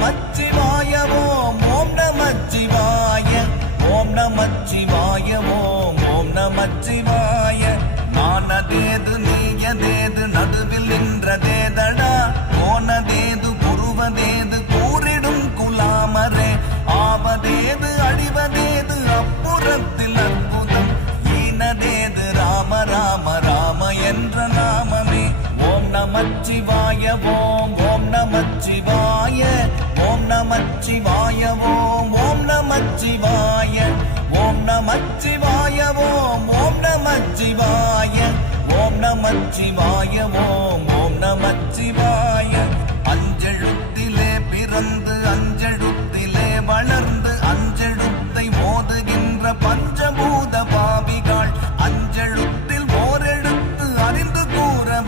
நமச்சிவாய ஓம் ஓம் நமச்சிவாய ஓம் நமச்சிவாய ஓம் ஓம் நமச்சிவாய நானதேது நீயதேது நடுவில் நின்றதேதடா போனதேது குருவதேது கூறிடும் குலாமரே ஆவதேது அழிவதேது அப்புறத்தில் அற்புதம் ஈனதேது ராம ராம ராம என்ற நாமமே ஓம் நமச்சிவாய ஓம் ஓம் நமச்சிவாய ஓம் நமச்சிவாய ஓம் ஓம் நமச்சிவாய ஓம் நமச்சிவாய ஓம் ஓம் நமச்சிவாய ஓம் நமச்சிவாய ஓம் ஓம் நமச்சிவாய